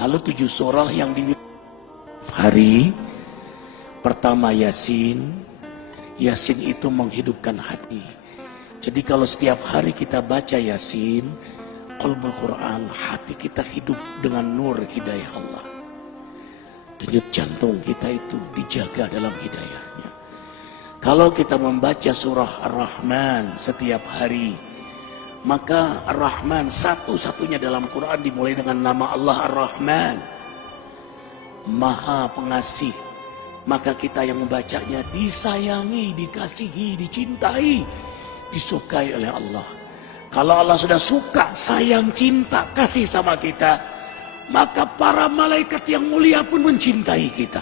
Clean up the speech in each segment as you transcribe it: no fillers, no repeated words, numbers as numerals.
Lalu 7 surah yang di hari pertama Yasin. Yasin itu menghidupkan hati. Jadi kalau setiap hari kita baca Yasin, qalbul Quran, hati kita hidup dengan nur hidayah Allah. Denyut jantung kita itu dijaga dalam hidayahnya. Kalau kita membaca surah Ar-Rahman setiap hari, maka Ar-Rahman satu-satunya dalam Quran dimulai dengan nama Allah Ar-Rahman, Maha Pengasih. Maka kita yang membacanya disayangi, dikasihi, dicintai, disukai oleh Allah. Kalau Allah sudah suka, sayang, cinta, kasih sama kita, maka para malaikat yang mulia pun mencintai kita.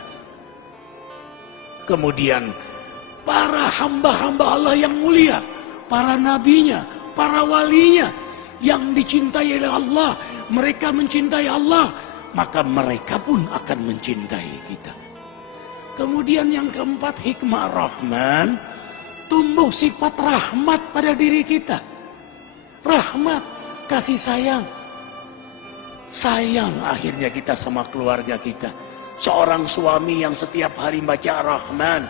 Kemudian para hamba-hamba Allah yang mulia, para nabinya, para walinya yang dicintai oleh Allah, mereka mencintai Allah, maka mereka pun akan mencintai kita. Kemudian yang keempat, hikmah Rahman, tumbuh sifat rahmat pada diri kita. Rahmat, kasih sayang. Sayang akhirnya kita sama keluarga kita. Seorang suami yang setiap hari baca Rahman,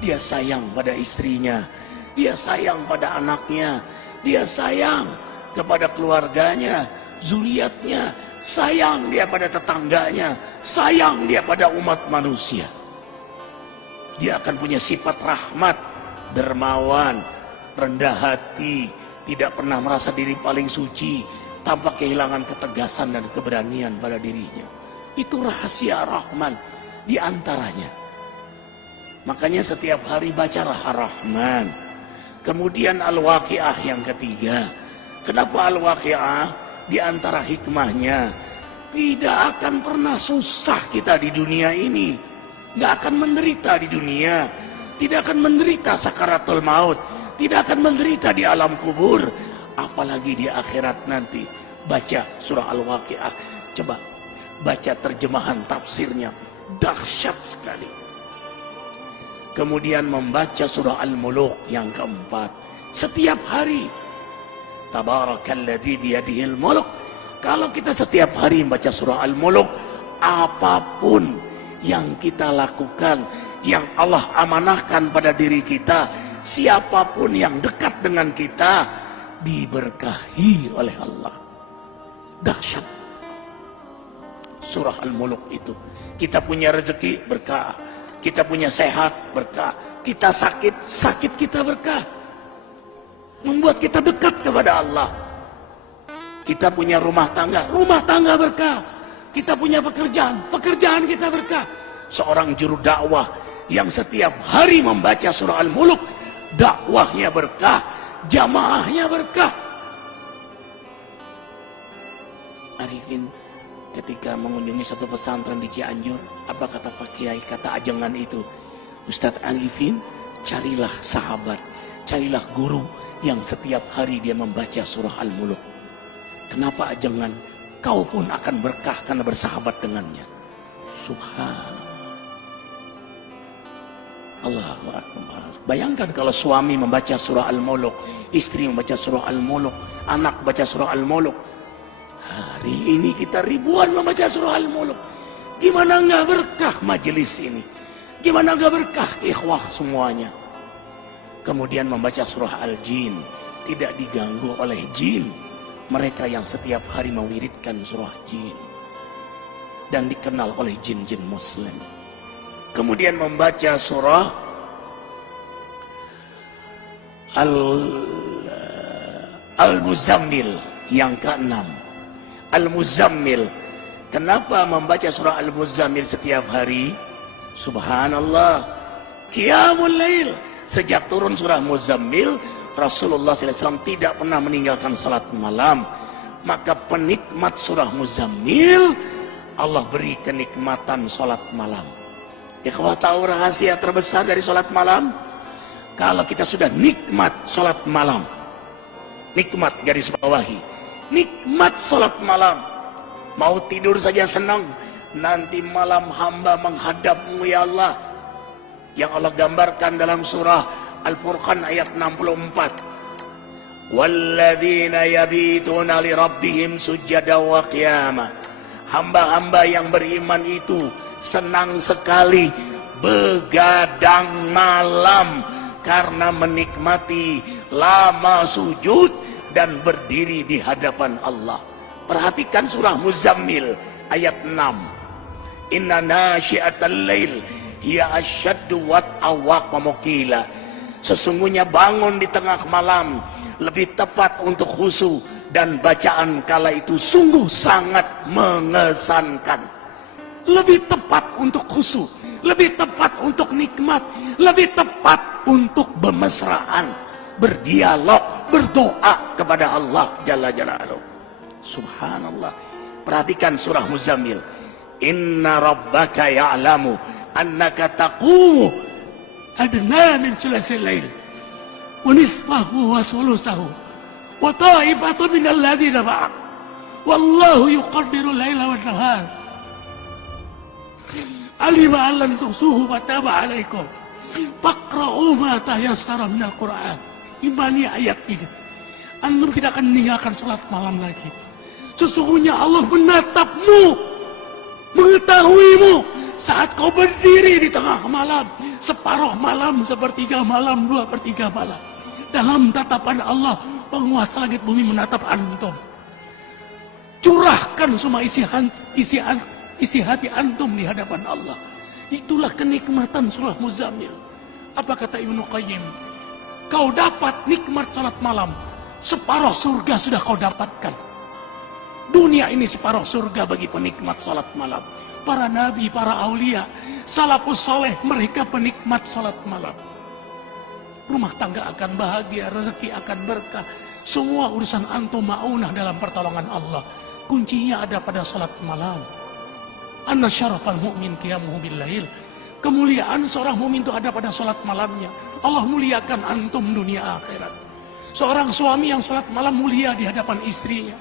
dia sayang pada istrinya, dia sayang pada anaknya, dia sayang kepada keluarganya, zuriatnya, sayang dia pada tetangganya, sayang dia pada umat manusia. Dia akan punya sifat rahmat, dermawan, rendah hati, tidak pernah merasa diri paling suci, tanpa kehilangan ketegasan dan keberanian pada dirinya. Itu rahasia Rahman di antaranya. Makanya setiap hari bacalah Ar-Rahman. Kemudian Al-Waqi'ah yang ketiga. Kenapa Al-Waqi'ah? Di antara hikmahnya, tidak akan pernah susah kita di dunia ini. Nggak akan menderita di dunia, tidak akan menderita sakaratul maut, tidak akan menderita di alam kubur, apalagi di akhirat nanti. Baca surah Al-Waqi'ah, coba baca terjemahan tafsirnya, dahsyat sekali. Kemudian membaca surah Al-Muluk yang keempat setiap hari. Tabarakalladzi biyadihil muluk. Kalau kita setiap hari membaca surah Al-Muluk, apapun yang kita lakukan, yang Allah amanahkan pada diri kita, siapapun yang dekat dengan kita, diberkahi oleh Allah. Dahsyat surah Al-Muluk itu. Kita punya rezeki, berkah. Kita punya sehat, berkah. Kita sakit, sakit kita berkah. Membuat kita dekat kepada Allah. Kita punya rumah tangga berkah. Kita punya pekerjaan, pekerjaan kita berkah. Seorang juru dakwah yang setiap hari membaca surah Al-Muluk, dakwahnya berkah, jamaahnya berkah. Arifin ketika mengunjungi satu pesantren di Cianjur, apa kata Pak Kiai, kata ajengan itu, Ustadz Arifin, carilah sahabat, carilah guru yang setiap hari dia membaca surah Al-Muluk. Kenapa ajengan? Kau pun akan berkah karena bersahabat dengannya. Subhanallah. Allahu Akbar. Bayangkan kalau suami membaca surah Al-Muluk, istri membaca surah Al-Muluk, anak baca surah Al-Muluk. Hari ini kita ribuan membaca surah Al-Muluk. Gimana nggak berkah majelis ini? Gimana nggak berkah ikhwah semuanya? Kemudian membaca surah Al-Jin, tidak diganggu oleh jin. Mereka yang setiap hari mewiridkan surah jin dan dikenal oleh jin-jin muslim. Kemudian membaca surah Al-Muzammil yang ke-6. Al-Muzammil. Kenapa membaca surah Al-Muzammil setiap hari? Subhanallah. Qiyamul Lail. Sejak turun surah Muzammil, Rasulullah SAW tidak pernah meninggalkan salat malam. Maka penikmat surah Muzammil, Allah beri kenikmatan salat malam. Ikhwah, tahu rahasia terbesar dari salat malam? Kalau kita sudah nikmat salat malam, nikmat garis bawahi, nikmat salat malam, mau tidur saja senang, nanti malam hamba menghadapmu ya Allah. Yang Allah gambarkan dalam surah Al-Furqan ayat 64. Walladzina yabituna li rabbihim sujada wa qiyama. Hamba-hamba yang beriman itu senang sekali begadang malam karena menikmati lama sujud dan berdiri di hadapan Allah. Perhatikan surah Muzammil ayat 6. Inna nasyi'atal lail hiya asyaddu wat'an wa muqila. Sesungguhnya bangun di tengah malam lebih tepat untuk khusyuk dan bacaan kala itu sungguh sangat mengesankan. Lebih tepat untuk khusyuk, lebih tepat untuk nikmat, lebih tepat untuk bermesraan, berdialog, berdoa kepada Allah Jalla Jalaluhu. Subhanallah. Perhatikan surah Muzammil. Inna rabbaka ya'lamu annaka taqumu adna min sulasil lail wa nisfahu wa sulusahu wa ta'ifatun minal ladzina ma'ak wallahu yuqaddiru laila wan nahar alima an lan tuhsuhu wa taba alaikum faqra'u ma tayassara minal Qur'an. Imani ayat ini. Antum tidak akan meninggalkan salat malam lagi. Sesungguhnya Allah menatapmu, mengetahuimu saat kau berdiri di tengah malam, separuh malam, sepertiga malam, 2/3 malam. Dalam tatapan Allah, penguasa langit bumi menatap antum. Curahkan semua isi hati antum di hadapan Allah. Itulah kenikmatan surah Muzammil. Apa kata Ibnu Qayyim? Kau dapat nikmat salat malam, separuh surga sudah kau dapatkan. Dunia ini separuh surga bagi penikmat salat malam. Para nabi, para aulia, salafus soleh, mereka penikmat salat malam. Rumah tangga akan bahagia, rezeki akan berkah. Semua urusan antum ma'unah dalam pertolongan Allah. Kuncinya ada pada salat malam. Anna syarafal mu'min qiyamuhu bil-lail. Kemuliaan seorang mukmin itu ada pada salat malamnya. Allah muliakan antum dunia akhirat. Seorang suami yang salat malam mulia di hadapan istrinya.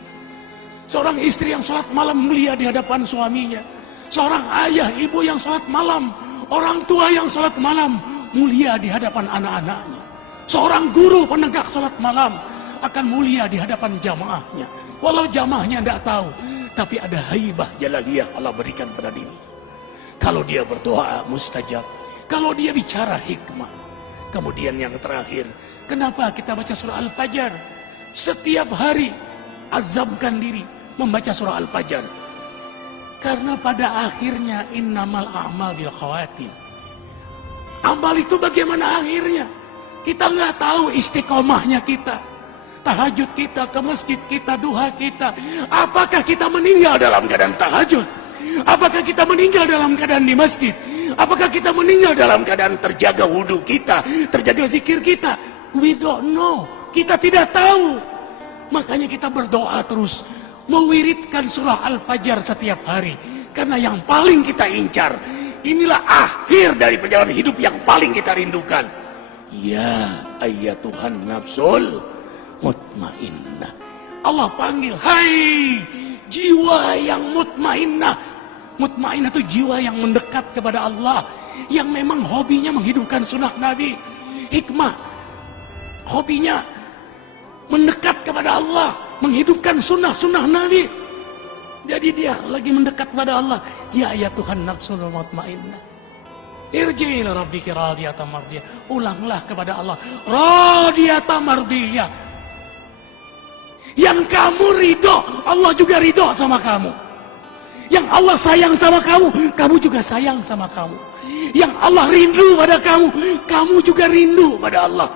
Seorang istri yang salat malam mulia di hadapan suaminya. Seorang ayah, ibu yang salat malam, orang tua yang salat malam mulia di hadapan anak-anaknya. Seorang guru penegak salat malam akan mulia di hadapan jamaahnya. Walau jamaahnya tidak tahu, tapi ada haibah jalaliyah Allah berikan pada dirinya. Kalau dia berdoa mustajab, kalau dia bicara hikmah. Kemudian yang terakhir, kenapa kita baca surah Al-Fajr? Setiap hari azamkan diri membaca surah Al-Fajr. Karena pada akhirnya innamal a'mal bil khawatim. Amal itu bagaimana akhirnya? Kita nggak tahu istiqomahnya kita. Tahajud kita, ke masjid kita, duha kita. Apakah kita meninggal dalam keadaan tahajud? Apakah kita meninggal dalam keadaan di masjid? Apakah kita meninggal dalam keadaan terjaga wudhu kita, terjaga zikir kita? We don't know. Kita tidak tahu. Makanya kita berdoa terus, mewiridkan surah Al-Fajr setiap hari. Karena yang paling kita incar, inilah akhir dari perjalanan hidup yang paling kita rindukan. Ya ayyatuhan nafsul mutmainnah. Allah panggil, hai jiwa yang mutmainnah. Mutmainnah itu jiwa yang mendekat kepada Allah, yang memang hobinya menghidupkan sunnah Nabi. Hikmah, hobinya mendekat kepada Allah, menghidupkan sunnah Nabi. Jadi dia lagi mendekat kepada Allah. Ya Tuhan nafsul mutmainnah, irji ila rabbiki radiyatan mardiyah. Ulanglah kepada Allah, radiyatan mardiyah. Yang kamu ridho, Allah juga ridho sama kamu. Yang Allah sayang sama kamu, kamu juga sayang sama kamu. Yang Allah rindu pada kamu, kamu juga rindu pada Allah.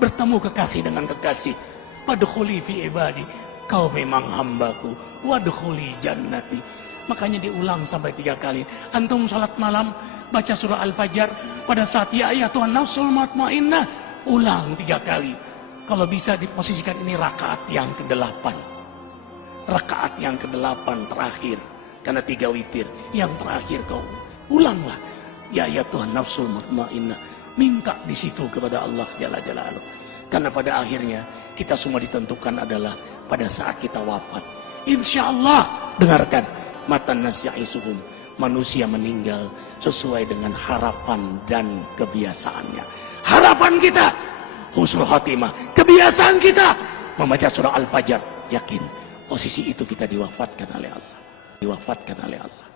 Bertemu kekasih dengan kekasih. Wadkhuli fi ibadi, kau memang hambaku. Wadkhuli jannati. Makanya diulang sampai 3 kali. Antum salat malam, baca surah Al-Fajr. Pada saat ya Tuhan nafsul mutmainnah, ulang 3 kali. Kalau bisa diposisikan ini rakaat yang ke-8. Rakaat yang ke-8 terakhir. Karena 3 witir. Yang terakhir kau ulanglah. Ya Tuhan nafsul mutmainnah. Minta di situ kepada Allah Jalla Jalaluhu. Karena pada akhirnya kita semua ditentukan adalah pada saat kita wafat. Insya Allah, dengarkan. Matan nasya'isuhum. Manusia meninggal sesuai dengan harapan dan kebiasaannya. Harapan kita husnul khotimah. Kebiasaan kita membaca surah Al-Fajr. Yakin posisi itu kita diwafatkan oleh Allah. Diwafatkan oleh Allah.